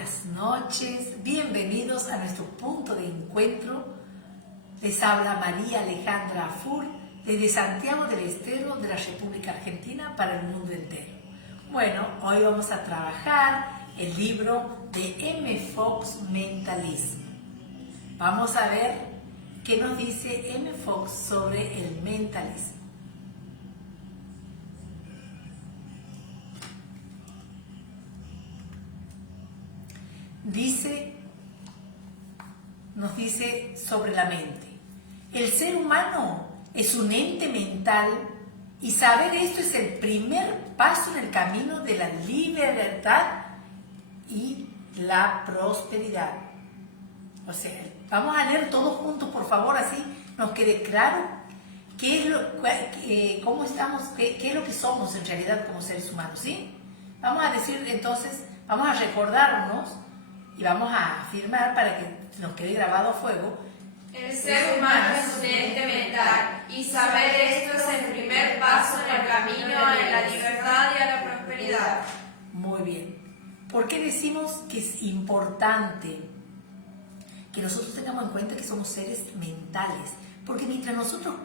buenas noches, bienvenidos a nuestro punto de encuentro. Les habla María Alejandra Afur desde Santiago del Estero de la República Argentina para el mundo entero. Bueno, hoy vamos a trabajar el libro de M. Fox, Mentalismo. Vamos a ver qué nos dice M. Fox sobre el mentalismo. Nos dice sobre la mente. El ser humano es un ente mental y saber esto es el primer paso en el camino de la libertad y la prosperidad. O sea, vamos a leer todos juntos, por favor, así nos quede claro qué es cómo estamos, qué es lo que somos en realidad como seres humanos, ¿sí? Vamos a decir entonces, vamos a recordarnos y vamos a afirmar para que nos quede grabado a fuego. El ser humano es un ente mental y saber esto es el primer paso en el camino a la libertad y a la prosperidad. Muy bien. ¿Por qué decimos que es importante que nosotros tengamos en cuenta que somos seres mentales? Porque mientras nosotros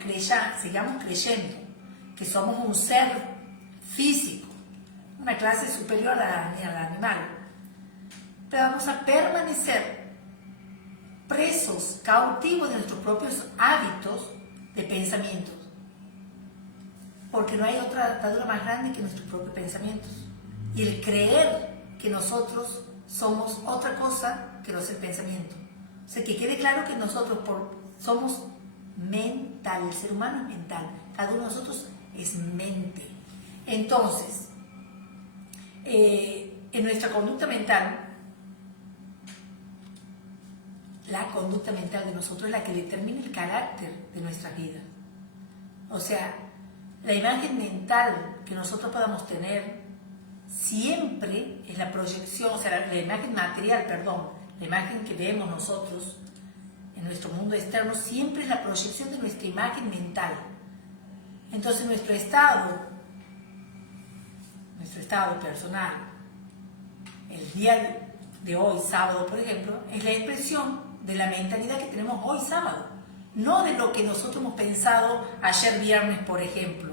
sigamos creyendo que somos un ser físico, una clase superior al animal, pero vamos a permanecer presos, cautivos de nuestros propios hábitos de pensamientos, porque no hay otra atadura más grande que nuestros propios pensamientos y el creer que nosotros somos otra cosa que no es el pensamiento. O sea, que quede claro que nosotros somos mental, el ser humano es mental, cada uno de nosotros es mente. Entonces, en nuestra conducta mental, la conducta mental de nosotros es la que determina el carácter de nuestra vida. O sea, la imagen mental que nosotros podamos tener siempre es la proyección, o sea, la imagen material, perdón, la imagen que vemos nosotros en nuestro mundo externo siempre es la proyección de nuestra imagen mental. Entonces nuestro estado personal, el día de hoy, sábado, por ejemplo, es la expresión de la mentalidad que tenemos hoy sábado, no de lo que nosotros hemos pensado ayer viernes, por ejemplo.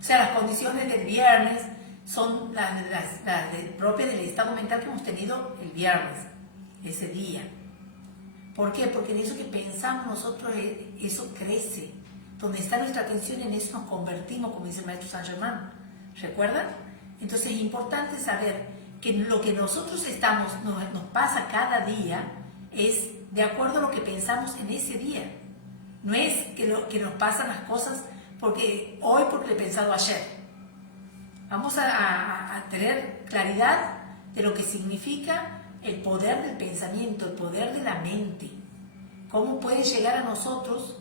O sea, las condiciones del viernes son las propias del estado mental que hemos tenido el viernes, ese día. ¿Por qué? Porque en eso que pensamos nosotros, eso crece. Donde está nuestra atención, en eso nos convertimos, como dice el maestro Saint Germain. ¿Recuerdan? Entonces es importante saber que lo que nosotros nos pasa cada día es de acuerdo a lo que pensamos en ese día. No es que nos pasan las cosas porque lo he pensado ayer. Vamos a tener claridad de lo que significa el poder del pensamiento, el poder de la mente. Cómo puede llegar a nosotros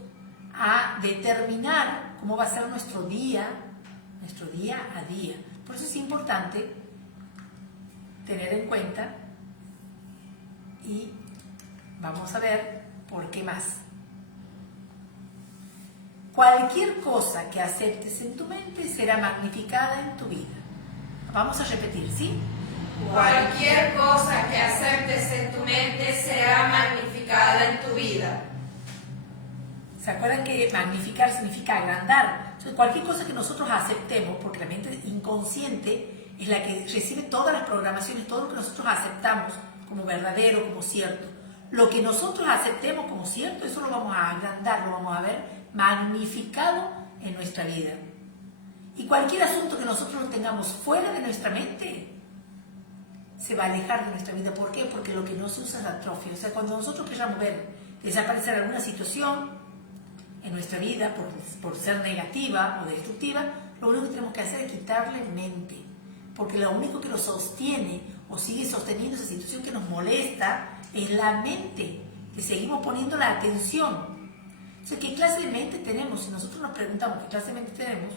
a determinar cómo va a ser nuestro día a día. Por eso es importante tener en cuenta y vamos a ver por qué más. Cualquier cosa que aceptes en tu mente será magnificada en tu vida. Vamos a repetir, ¿sí? Cualquier cosa que aceptes en tu mente será magnificada en tu vida. ¿Se acuerdan que magnificar significa agrandar? Entonces, cualquier cosa que nosotros aceptemos, porque la mente inconsciente es la que recibe todas las programaciones, todo lo que nosotros aceptamos como verdadero, como cierto. Lo que nosotros aceptemos como cierto, eso lo vamos a agrandar, lo vamos a ver magnificado en nuestra vida. Y cualquier asunto que nosotros tengamos fuera de nuestra mente se va a alejar de nuestra vida. ¿Por qué? Porque lo que no se usa es la atrofia. O sea, cuando nosotros queramos ver desaparecer alguna situación en nuestra vida por ser negativa o destructiva, lo único que tenemos que hacer es quitarle mente. Porque lo único que lo sostiene o sigue sosteniendo esa situación que nos molesta es la mente, que seguimos poniendo la atención. O sea, ¿qué clase de mente tenemos? Si nosotros nos preguntamos qué clase de mente tenemos,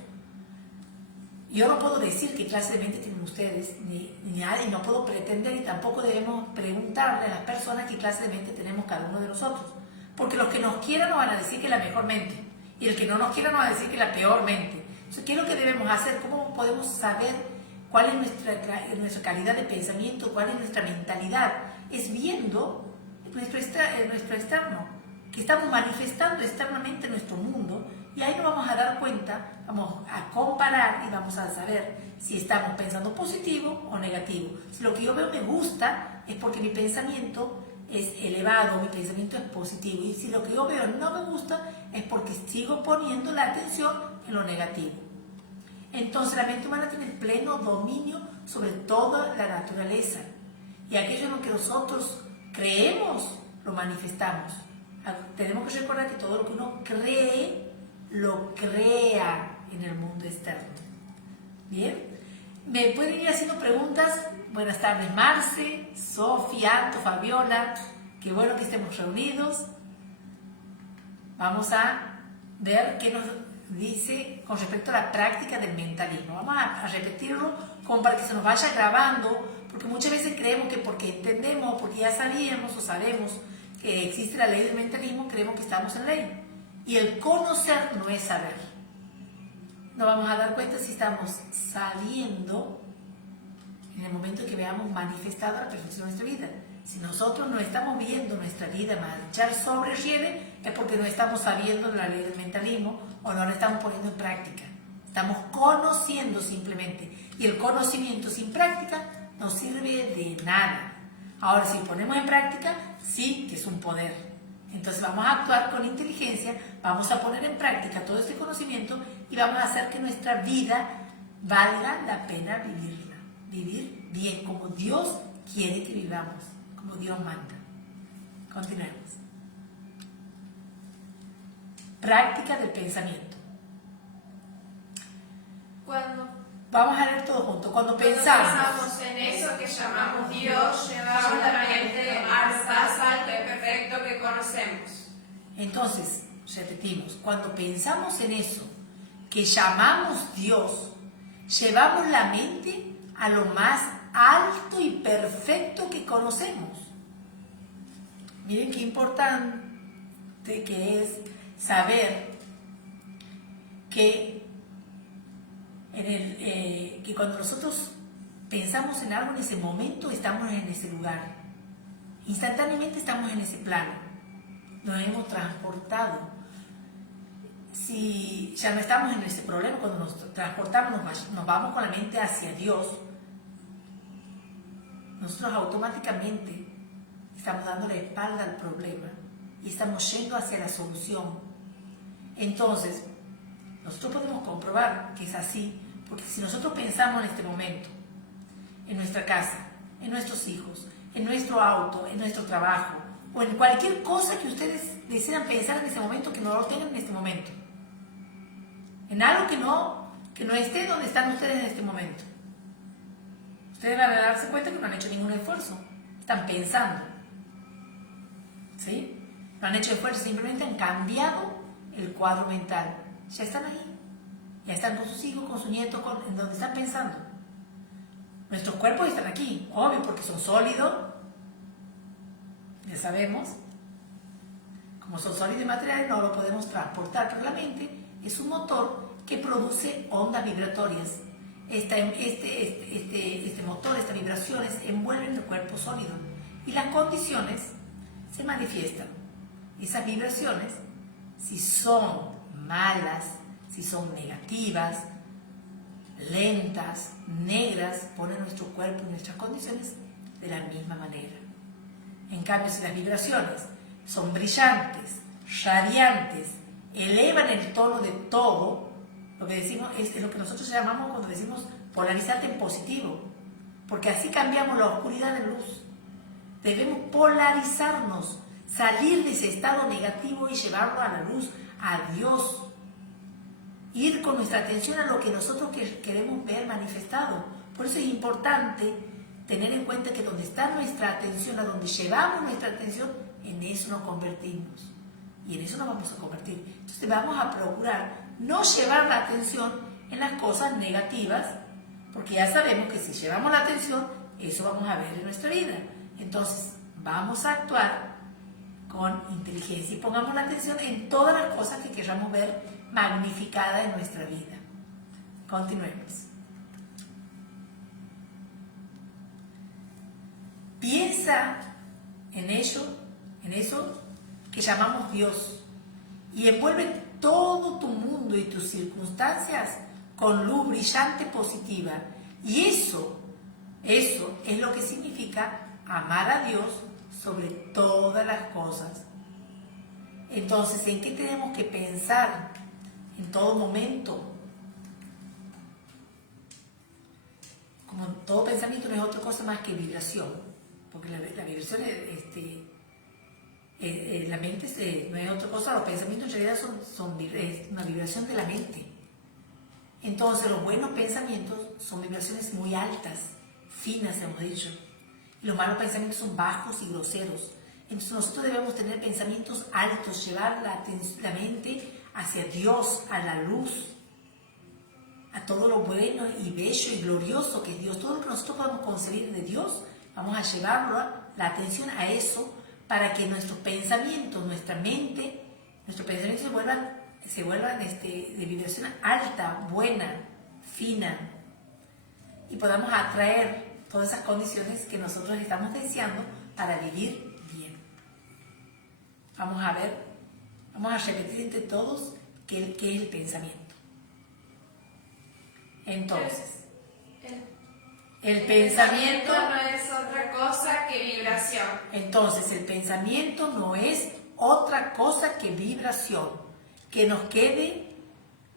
yo no puedo decir qué clase de mente tienen ustedes, ni nada, y no puedo pretender, y tampoco debemos preguntarle a las personas qué clase de mente tenemos cada uno de nosotros. Porque los que nos quieran nos van a decir que es la mejor mente, y el que no nos quiera nos va a decir que es la peor mente. Entonces, ¿qué es lo que debemos hacer? ¿Cómo podemos saber cuál es nuestra calidad de pensamiento, cuál es nuestra mentalidad. Es viendo nuestro externo, que estamos manifestando externamente nuestro mundo, y ahí nos vamos a dar cuenta, vamos a comparar y vamos a saber si estamos pensando positivo o negativo. Si lo que yo veo me gusta, es porque mi pensamiento es elevado, mi pensamiento es positivo, y si lo que yo veo no me gusta, es porque sigo poniendo la atención en lo negativo. Entonces la mente humana tiene pleno dominio sobre toda la naturaleza, y aquello en lo que nosotros creemos, lo manifestamos. Tenemos que recordar que todo lo que uno cree, lo crea en el mundo externo. ¿Bien? ¿Me pueden ir haciendo preguntas? Buenas tardes, Marce, Sofía, Anto, Fabiola. Qué bueno que estemos reunidos. Vamos a ver qué nos dice con respecto a la práctica del mentalismo. Vamos a repetirlo como para que se nos vaya grabando, porque muchas veces creemos que porque entendemos, porque ya sabíamos o sabemos que existe la ley del mentalismo, creemos que estamos en ley. Y el conocer no es saber. Nos vamos a dar cuenta si estamos sabiendo en el momento que veamos manifestada la perfección de nuestra vida. Si nosotros no estamos viendo nuestra vida marchar sobre riede, es porque no estamos sabiendo la ley del mentalismo o no la estamos poniendo en práctica. Estamos conociendo simplemente. Y el conocimiento sin práctica no sirve de nada. Ahora, si ponemos en práctica, sí que es un poder. Entonces vamos a actuar con inteligencia, vamos a poner en práctica todo este conocimiento y vamos a hacer que nuestra vida valga la pena vivirla. Vivir bien, como Dios quiere que vivamos, como Dios manda. Continuemos. Práctica del pensamiento. Vamos a leer todo junto. Cuando pensamos en eso que llamamos Dios, llevamos la mente a lo más alto y perfecto que conocemos. Entonces, repetimos, cuando pensamos en eso que llamamos Dios, llevamos la mente a lo más alto y perfecto que conocemos. Miren qué importante que es saber que que cuando nosotros pensamos en algo en ese momento, estamos en ese lugar. Instantáneamente estamos en ese plano. Nos hemos transportado. Si ya no estamos en ese problema, cuando nos transportamos, nos vamos con la mente hacia Dios, nosotros automáticamente estamos dando la espalda al problema y estamos yendo hacia la solución. Entonces, nosotros podemos comprobar que es así, porque si nosotros pensamos en este momento, en nuestra casa, en nuestros hijos, en nuestro auto, en nuestro trabajo, o en cualquier cosa que ustedes desean pensar en ese momento, que no lo tengan en este momento, en algo que no esté donde están ustedes en este momento, ustedes van a darse cuenta que no han hecho ningún esfuerzo, están pensando, ¿sí? No han hecho esfuerzo, simplemente han cambiado el cuadro mental. Ya están ahí, ya están con sus hijos, con sus nietos, en donde están pensando. Nuestros cuerpos están aquí, obvio, porque son sólidos, ya sabemos. Como son sólidos y materiales, no lo podemos transportar, pero la mente es un motor que produce ondas vibratorias. Este motor, estas vibraciones envuelven el cuerpo sólido y las condiciones se manifiestan. Esas vibraciones, si son malas, si son negativas, lentas, negras, ponen nuestro cuerpo y nuestras condiciones de la misma manera. En cambio, si las vibraciones son brillantes, radiantes, elevan el tono de todo, lo que decimos es lo que nosotros llamamos cuando decimos polarizarte en positivo, porque así cambiamos la oscuridad de luz. Debemos polarizarnos, salir de ese estado negativo y llevarlo a la luz, a Dios. Ir con nuestra atención a lo que nosotros queremos ver manifestado. Por eso es importante tener en cuenta que donde está nuestra atención, a donde llevamos nuestra atención, en eso nos convertimos. Y en eso nos vamos a convertir. Entonces vamos a procurar no llevar la atención en las cosas negativas, porque ya sabemos que si llevamos la atención, eso vamos a ver en nuestra vida. Entonces vamos a actuar con inteligencia y pongamos la atención en todas las cosas que queramos ver magnificadas en nuestra vida. Continuemos. piensa en eso que llamamos Dios, y envuelve todo tu mundo y tus circunstancias con luz brillante positiva. Y eso es lo que significa amar a Dios sobre todas las cosas. Entonces, ¿en qué tenemos que pensar en todo momento? Como todo pensamiento no es otra cosa más que vibración, porque la vibración la mente no es otra cosa, los pensamientos en realidad es una vibración de la mente. Entonces los buenos pensamientos son vibraciones muy altas, finas hemos dicho, y los malos pensamientos son bajos y groseros. Entonces nosotros debemos tener pensamientos altos, llevar la mente hacia Dios, a la luz, a todo lo bueno y bello y glorioso que es Dios. Todo lo que nosotros podemos concebir de Dios, vamos a llevarlo, la atención a eso, para que nuestros pensamientos, nuestra mente, nuestros pensamientos se vuelvan de vibración alta, buena, fina, y podamos atraer todas esas condiciones que nosotros estamos deseando para vivir bien. Vamos a repetir entre todos qué es el pensamiento. Entonces, el pensamiento no es otra cosa que vibración. Entonces, el pensamiento no es otra cosa que vibración. Que nos quede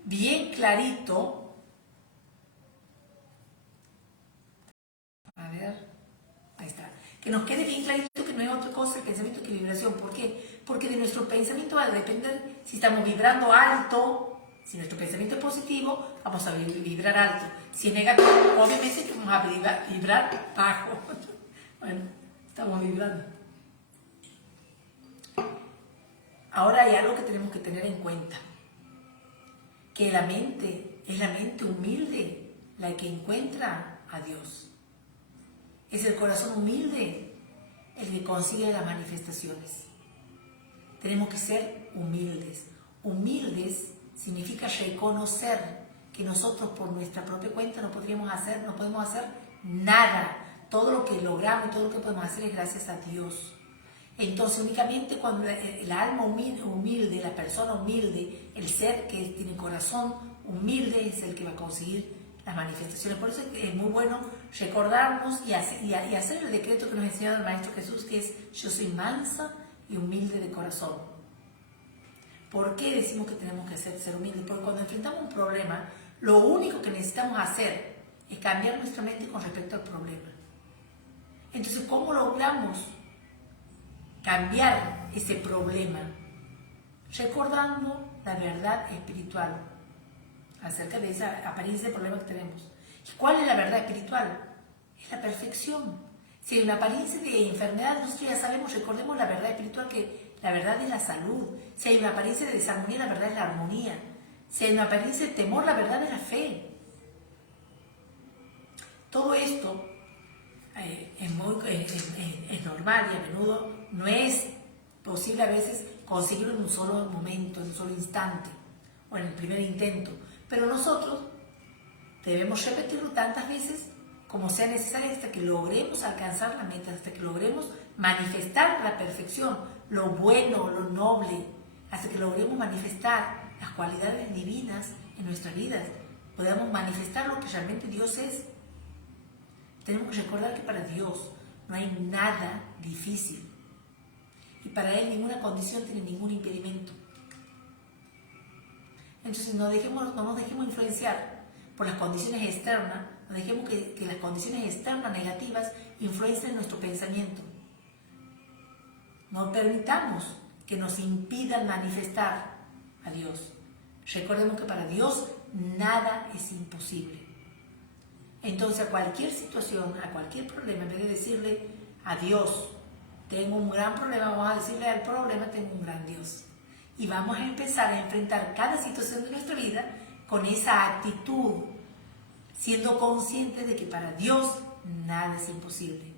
bien clarito. A ver, ahí está. Que nos quede bien clarito que no es otra cosa el pensamiento que vibración. ¿Por qué? Porque de nuestro pensamiento va a depender si estamos vibrando alto. Si nuestro pensamiento es positivo, vamos a vibrar alto. Si es negativo, obviamente vamos a vibrar bajo. Bueno, estamos vibrando. Ahora hay algo que tenemos que tener en cuenta. Que la mente es la mente humilde la que encuentra a Dios. Es el corazón humilde el que consigue las manifestaciones. Tenemos que ser humildes. Humildes significa reconocer que nosotros por nuestra propia cuenta no podemos hacer nada. Todo lo que logramos y todo lo que podemos hacer es gracias a Dios. Entonces únicamente cuando el alma humilde, la persona humilde, el ser que tiene corazón humilde es el que va a conseguir las manifestaciones. Por eso es muy bueno recordarnos y hacer el decreto que nos enseñó el Maestro Jesús, que es: yo soy mansa y humilde de corazón. ¿Por qué decimos que tenemos que ser humildes? Porque cuando enfrentamos un problema, lo único que necesitamos hacer es cambiar nuestra mente con respecto al problema. Entonces, ¿cómo logramos cambiar ese problema? Recordando la verdad espiritual acerca de esa apariencia de problema que tenemos. ¿Y cuál es la verdad espiritual? Es la perfección. Si hay una apariencia de enfermedad, nosotros ya sabemos, recordemos la verdad espiritual, que la verdad es la salud. Si hay una apariencia de desarmonía, la verdad es la armonía. Si hay una apariencia de temor, la verdad es la fe. Todo esto es normal y a menudo no es posible a veces conseguirlo en un solo momento, en un solo instante o en el primer intento. Pero nosotros debemos repetirlo tantas veces como sea necesario hasta que logremos alcanzar la meta, hasta que logremos manifestar la perfección, lo bueno, lo noble, hasta que logremos manifestar las cualidades divinas en nuestras vidas, podamos manifestar lo que realmente Dios es. Tenemos que recordar que para Dios no hay nada difícil y para Él ninguna condición tiene ningún impedimento. Entonces no nos dejemos influenciar por las condiciones externas, no dejemos que las condiciones externas negativas influencien nuestro pensamiento. No permitamos que nos impidan manifestar a Dios. Recordemos que para Dios nada es imposible. Entonces a cualquier situación, a cualquier problema, en vez de decirle a Dios, tengo un gran problema, vamos a decirle al problema, tengo un gran Dios. Y vamos a empezar a enfrentar cada situación de nuestra vida con esa actitud, siendo conscientes de que para Dios nada es imposible.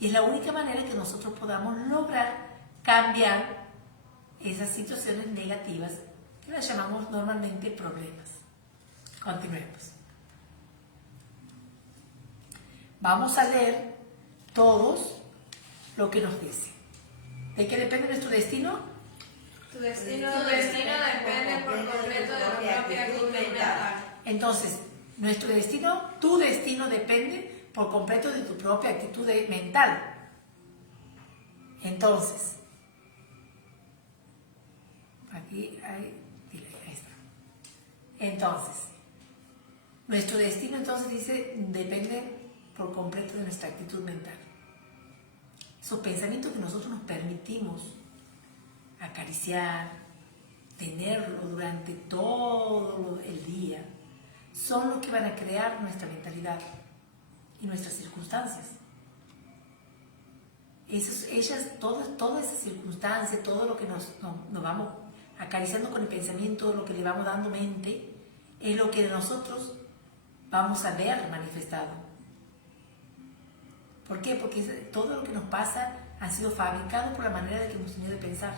Y es la única manera que nosotros podamos lograr cambiar esas situaciones negativas que las llamamos normalmente problemas. Continuemos. Vamos a leer todos lo que nos dice. ¿De qué depende nuestro destino? Tu destino depende por completo de tu propia actitud mental. Entonces, nuestro destino, tu destino depende por completo de tu propia actitud mental. Entonces, ahí está. Entonces, nuestro destino entonces dice, depende por completo de nuestra actitud mental. Esos pensamientos que nosotros nos permitimos acariciar, tenerlo durante todo el día, son los que van a crear nuestra mentalidad y nuestras circunstancias. Toda esa circunstancia, todo lo que nos vamos acariciando con el pensamiento, lo que le vamos dando mente, es lo que nosotros vamos a ver manifestado. ¿Por qué? Porque todo lo que nos pasa ha sido fabricado por la manera de que hemos tenido de pensar.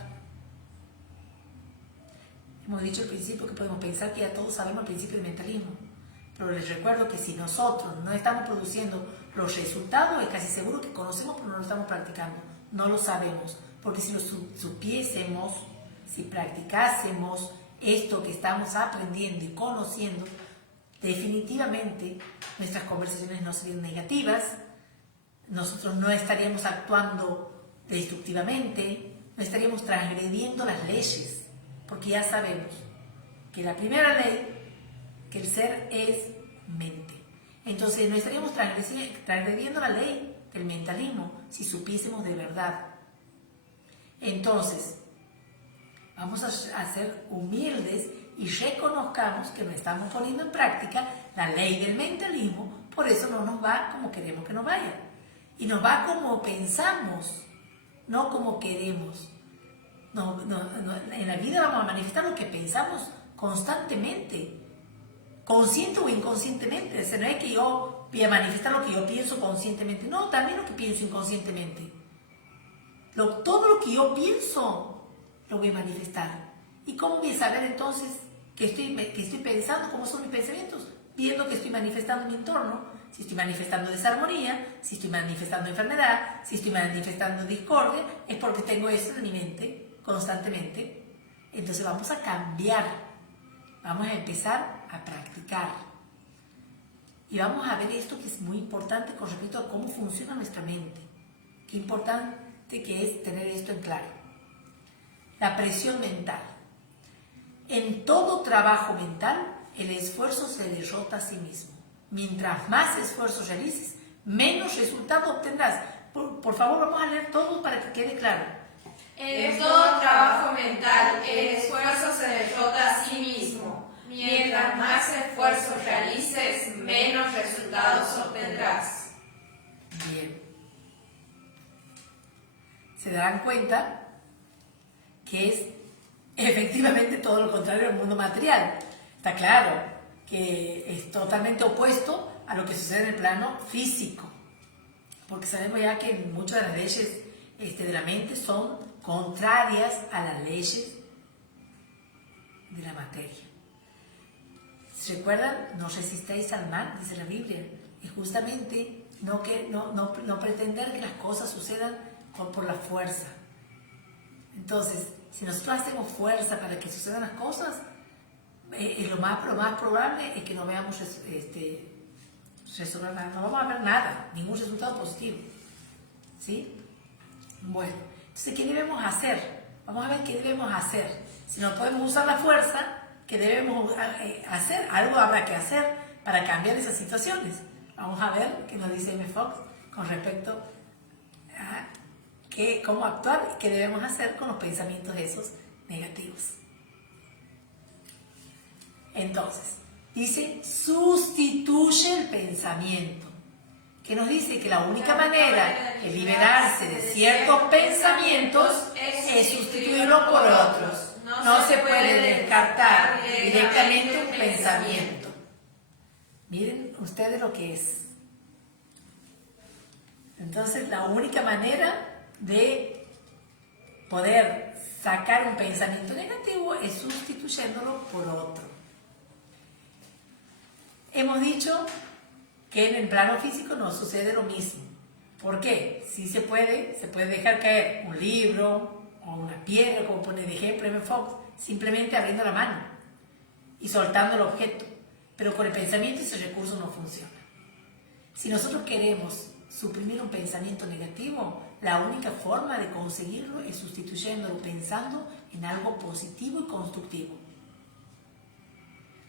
Hemos dicho al principio que podemos pensar que ya todos sabemos el principio del mentalismo, pero les recuerdo que si nosotros no estamos produciendo los resultados, es casi seguro que conocemos, pero no lo estamos practicando. No lo sabemos, porque si lo supiésemos, si practicásemos esto que estamos aprendiendo y conociendo, definitivamente nuestras conversaciones no serían negativas, nosotros no estaríamos actuando destructivamente, no estaríamos transgrediendo las leyes, porque ya sabemos que la primera ley, que el ser es mente. Entonces no estaríamos transgrediendo la ley del mentalismo si supiésemos de verdad. Entonces, vamos a ser humildes y reconozcamos que no estamos poniendo en práctica la ley del mentalismo, por eso no nos va como queremos que nos vaya. Y nos va como pensamos, no como queremos. En la vida vamos a manifestar lo que pensamos constantemente, consciente o inconscientemente. O sea, no es que yo voy a manifestar lo que yo pienso conscientemente, no, también lo que pienso inconscientemente. Todo lo que yo pienso lo voy a manifestar. ¿Y cómo voy a saber entonces que estoy pensando? ¿Cómo son mis pensamientos? Viendo que estoy manifestando en mi entorno. Si estoy manifestando desarmonía, si estoy manifestando enfermedad, si estoy manifestando discordia, es porque tengo eso en mi mente constantemente. Entonces vamos a cambiar, vamos a empezar a practicar. Y vamos a ver esto que es muy importante con respecto a cómo funciona nuestra mente. Qué importante que es tener esto en claro. La presión mental. En todo trabajo mental, el esfuerzo se derrota a sí mismo. Mientras más esfuerzos realices, menos resultado obtendrás. Por favor, vamos a leer todo para que quede claro. En todo trabajo mental, el esfuerzo se derrota a sí mismo. Mientras más esfuerzos realices, menos resultados obtendrás. Bien. ¿Se darán cuenta que es efectivamente todo lo contrario al mundo material? Está claro que es totalmente opuesto a lo que sucede en el plano físico, porque sabemos ya que muchas de las leyes de la mente son contrarias a las leyes de la materia. ¿Se recuerdan? No resistáis al mal, dice la Biblia. Es justamente no pretender que las cosas sucedan por la fuerza. Entonces, si nosotros hacemos fuerza para que sucedan las cosas, lo más probable es que no veamos resolver nada, no vamos a ver nada, ningún resultado positivo. ¿Sí? Bueno, entonces, ¿qué debemos hacer? Vamos a ver qué debemos hacer. Si no podemos usar la fuerza, ¿qué debemos hacer? Algo habrá que hacer para cambiar esas situaciones. Vamos a ver qué nos dice M. Fox con respecto a cómo actuar y qué debemos hacer con los pensamientos esos negativos. Entonces, dice, sustituye el pensamiento, que nos dice que la única manera de liberarse de ciertos pensamientos es sustituirlos por otros. No se puede descartar directamente un pensamiento. Miren ustedes lo que es. Entonces, la única manera de poder sacar un pensamiento negativo es sustituyéndolo por otro. Hemos dicho que en el plano físico no sucede lo mismo. ¿Por qué? Si se puede dejar caer un libro o una piedra, como pone de ejemplo M. Fox, simplemente abriendo la mano y soltando el objeto. Pero con el pensamiento ese recurso no funciona. Si nosotros queremos suprimir un pensamiento negativo, la única forma de conseguirlo es sustituyéndolo pensando en algo positivo y constructivo.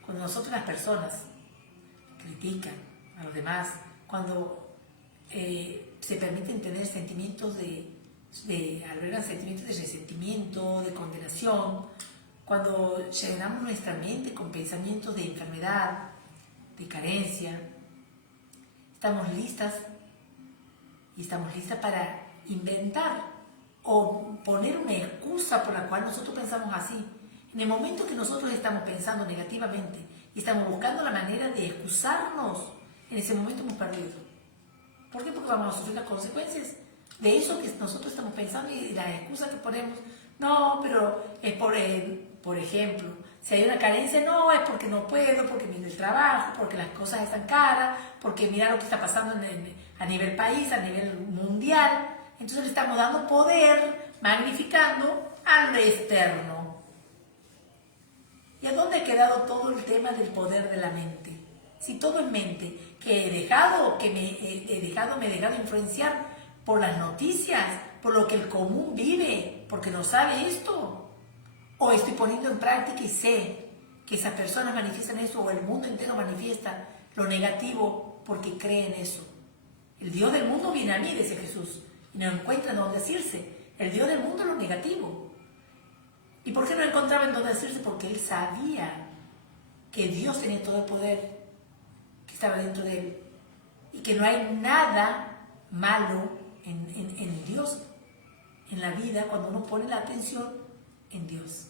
Cuando nosotros las personas critican a los demás, cuando se permiten tener sentimientos albergan sentimientos de resentimiento, de condenación, cuando llenamos nuestra mente con pensamientos de enfermedad, de carencia, estamos listas para inventar o poner una excusa por la cual nosotros pensamos así. En el momento que nosotros estamos pensando negativamente y estamos buscando la manera de excusarnos, en ese momento hemos perdido. ¿Por qué? Porque vamos a sufrir las consecuencias de eso que nosotros estamos pensando y las excusas que ponemos. No, pero es por ejemplo, si hay una carencia, no, es porque no puedo, porque mira el trabajo, porque las cosas están caras, porque mira lo que está pasando a nivel país, a nivel mundial. Entonces le estamos dando poder, magnificando a lo externo. ¿Y a dónde ha quedado todo el tema del poder de la mente? Si todo es mente, me he dejado influenciar por las noticias, por lo que el común vive, porque no sabe esto. O estoy poniendo en práctica y sé que esas personas manifiestan eso, o el mundo entero manifiesta lo negativo porque cree en eso. El Dios del mundo viene a mí, dice Jesús, y no encuentra en dónde decirse. El Dios del mundo es lo negativo. ¿Y por qué no encontraba en dónde decirse? Porque él sabía que Dios tenía todo el poder que estaba dentro de él y que no hay nada malo en Dios, en la vida, cuando uno pone la atención en Dios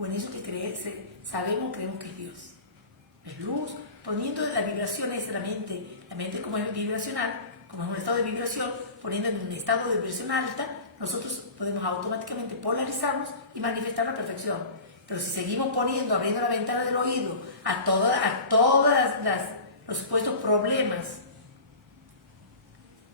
o en eso que creemos que es Dios. Es luz, poniendo la vibración es la mente como es vibracional, como es un estado de vibración, poniendo en un estado de vibración alta, nosotros podemos automáticamente polarizarnos y manifestar la perfección. Pero si seguimos abriendo la ventana del oído a todos los supuestos problemas,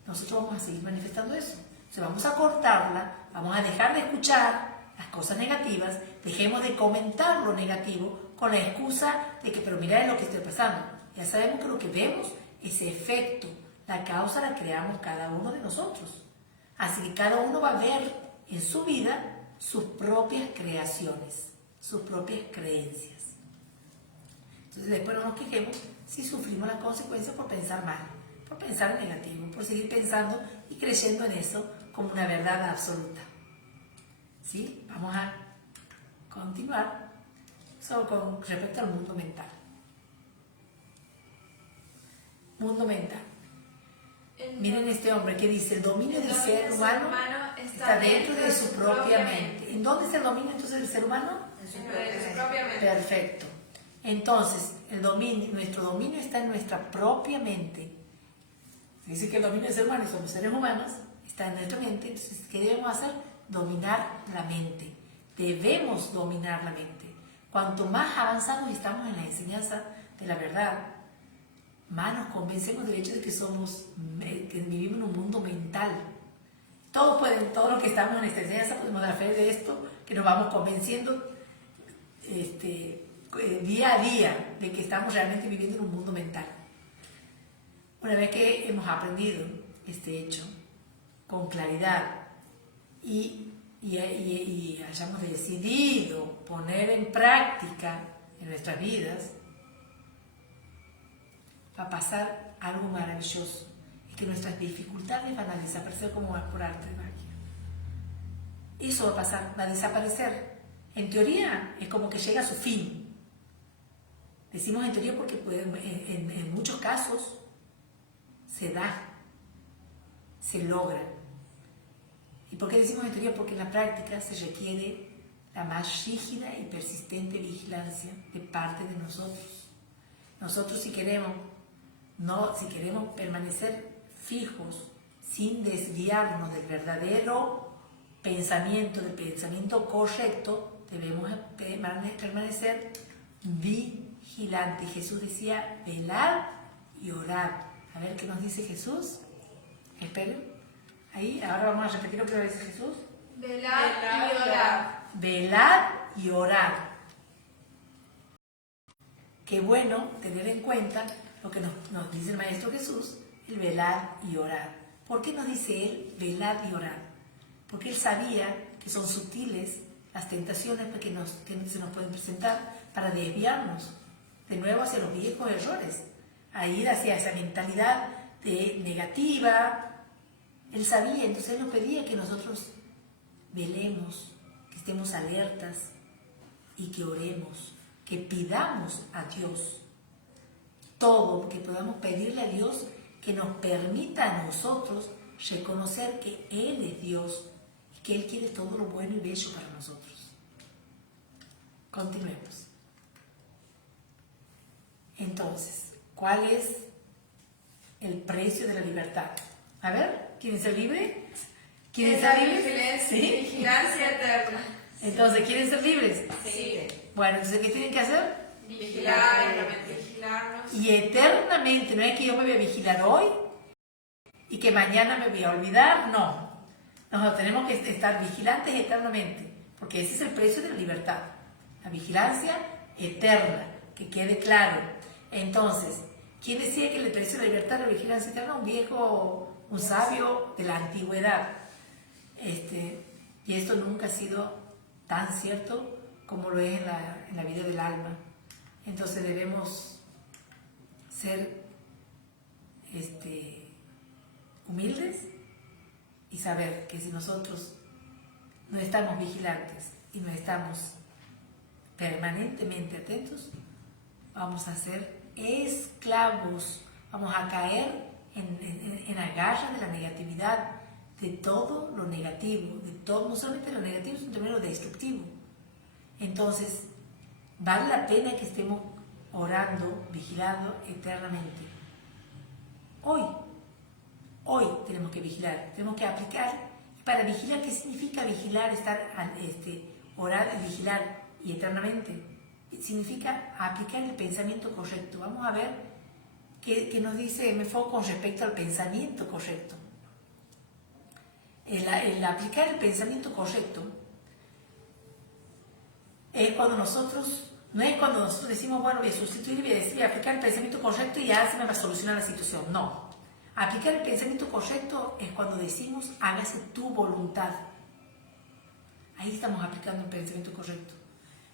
nosotros vamos a seguir manifestando eso. Entonces vamos a cortarla, vamos a dejar de escuchar las cosas negativas, dejemos de comentar lo negativo con la excusa de que, pero mira lo que está pasando. Ya sabemos que lo que vemos, ese efecto, la causa la creamos cada uno de nosotros. Así que cada uno va a ver en su vida sus propias creaciones, sus propias creencias. Entonces después no nos quejemos si sufrimos las consecuencias por pensar mal, por pensar en negativo, por seguir pensando y creyendo en eso como una verdad absoluta. ¿Sí? Vamos a continuar solo con respecto al mundo mental. Mundo mental. Miren este hombre que dice, el dominio del ser humano está dentro de su propia mente. ¿En dónde está el dominio entonces del ser humano? En su propia mente. Perfecto. Entonces, nuestro dominio está en nuestra propia mente. Dice que el dominio del ser humano, y somos seres humanos, está en nuestra mente. Entonces, ¿qué debemos hacer? Dominar la mente. Debemos dominar la mente. Cuanto más avanzados estamos en la enseñanza de la verdad, más nos convencemos del hecho de que vivimos en un mundo mental. Todos los que estamos en esta enseñanza podemos dar fe de esto, que nos vamos convenciendo día a día de que estamos realmente viviendo en un mundo mental. Una vez que hemos aprendido este hecho con claridad y hayamos decidido poner en práctica en nuestras vidas, va a pasar algo maravilloso, es que nuestras dificultades van a desaparecer como por arte de magia. Eso va a pasar, va a desaparecer. En teoría es como que llega a su fin. Decimos en teoría porque en muchos casos se da, se logra. ¿Y por qué decimos en teoría? Porque en la práctica se requiere la más rígida y persistente vigilancia de parte de nosotros. Nosotros si queremos permanecer fijos, sin desviarnos del verdadero pensamiento, del pensamiento correcto, debemos permanecer vigilantes. Jesús decía, velad y orad. A ver qué nos dice Jesús. Esperen. Ahí, ahora vamos a repetir lo que dice Jesús. Velad y orad. Velad y orad. Qué bueno tener en cuenta lo que nos dice el Maestro Jesús, el velad y orar. ¿Por qué nos dice él velad y orar? Porque él sabía que son sutiles las tentaciones que se nos pueden presentar para desviarnos de nuevo hacia los viejos errores, a ir hacia esa mentalidad negativa. Él sabía, entonces él nos pedía que nosotros velemos, que estemos alertas y que oremos, que pidamos a Dios todo, que podamos pedirle a Dios que nos permita a nosotros reconocer que Él es Dios y que Él quiere todo lo bueno y bello para nosotros. Continuemos. Entonces, ¿cuál es el precio de la libertad? A ver, ¿quieren ser libres? ¿Quieren ser libres? ¿Sí? Vigilancia eterna. Entonces, ¿quieren ser libres? Sí. Bueno, entonces, ¿qué tienen que hacer? Vigilarnos. Y eternamente, no es que yo me voy a vigilar hoy y que mañana me voy a olvidar, no. Nosotros tenemos que estar vigilantes eternamente, porque ese es el precio de la libertad, la vigilancia eterna, que quede claro. Entonces, ¿quién decía que el precio de la libertad de la vigilancia eterna? Un sabio de la antigüedad. Y esto nunca ha sido tan cierto como lo es en la vida del alma. Entonces debemos ser humildes y saber que si nosotros no estamos vigilantes y no estamos permanentemente atentos, vamos a ser esclavos, vamos a caer en agarras de la negatividad, de todo lo negativo, de todo, no solamente lo negativo, sino también lo destructivo. Entonces, vale la pena que estemos orando, vigilando eternamente. Hoy tenemos que vigilar, tenemos que aplicar. Para vigilar, ¿qué significa vigilar? Orar y vigilar y eternamente. Significa aplicar el pensamiento correcto. Vamos a ver qué nos dice MFO con respecto al pensamiento correcto. El aplicar el pensamiento correcto es cuando nosotros, no es cuando nosotros decimos, bueno, voy a sustituir, voy a aplicar el pensamiento correcto y ya se me va a solucionar la situación. No. Aplicar el pensamiento correcto es cuando decimos, hágase tu voluntad. Ahí estamos aplicando el pensamiento correcto.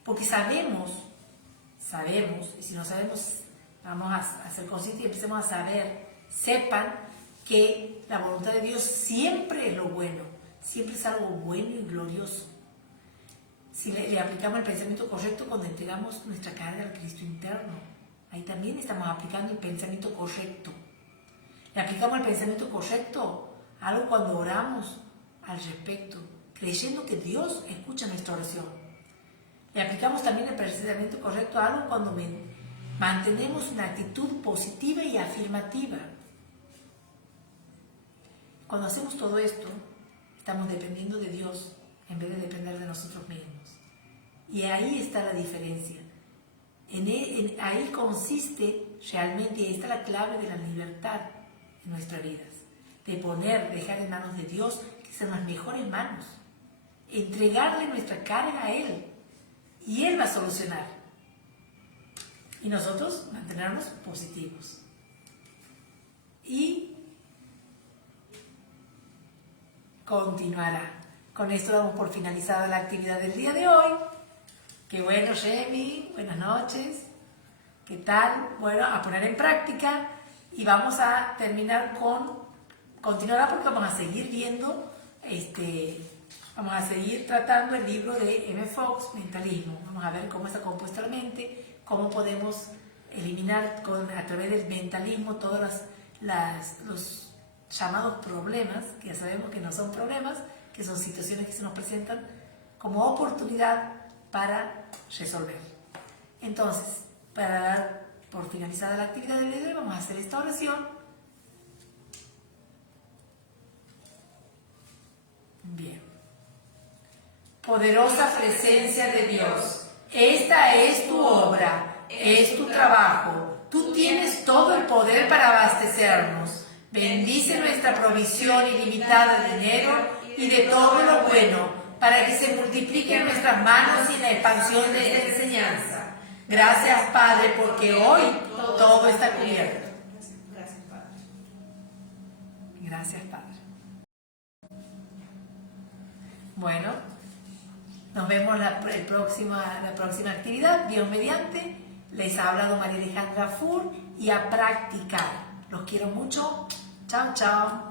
Porque sabemos, y si no sabemos, vamos a ser conscientes y empecemos a saber, sepan que la voluntad de Dios siempre es lo bueno, siempre es algo bueno y glorioso. Si le aplicamos el pensamiento correcto cuando entregamos nuestra carga al Cristo interno, ahí también estamos aplicando el pensamiento correcto. Le aplicamos el pensamiento correcto a algo cuando oramos al respecto, creyendo que Dios escucha nuestra oración. Le aplicamos también el pensamiento correcto a algo cuando mantenemos una actitud positiva y afirmativa. Cuando hacemos todo esto, estamos dependiendo de Dios en vez de depender de nosotros mismos. Y ahí está la diferencia. Ahí consiste realmente, y ahí está la clave de la libertad en nuestras vidas. De dejar en manos de Dios, que sean las mejores manos. Entregarle nuestra carga a Él. Y Él va a solucionar. Y nosotros mantenernos positivos. Y continuará. Con esto damos por finalizada la actividad del día de hoy. Qué bueno, Remy, buenas noches. ¿Qué tal? Bueno, a poner en práctica y vamos a continuará porque vamos a seguir viendo, vamos a seguir tratando el libro de M. Fox, Mentalismo. Vamos a ver cómo está compuesta la mente, cómo podemos eliminar a través del mentalismo todos los llamados problemas, que ya sabemos que no son problemas, que son situaciones que se nos presentan como oportunidad para resolver. Entonces, para dar por finalizada la actividad del día de hoy, vamos a hacer esta oración. Bien. Poderosa presencia de Dios, esta es tu obra, es tu trabajo. Tú tienes todo el poder para abastecernos. Bendice nuestra provisión ilimitada de dinero y de todo lo bueno, para que se multiplique en nuestras manos y en la expansión de esta enseñanza. Gracias, Padre, porque hoy todo está cubierto. Gracias, Padre. Gracias, Padre. Bueno, nos vemos la próxima actividad. Dios mediante. Les ha hablado María Alejandra Fur y a practicar. Los quiero mucho. Chao, chao.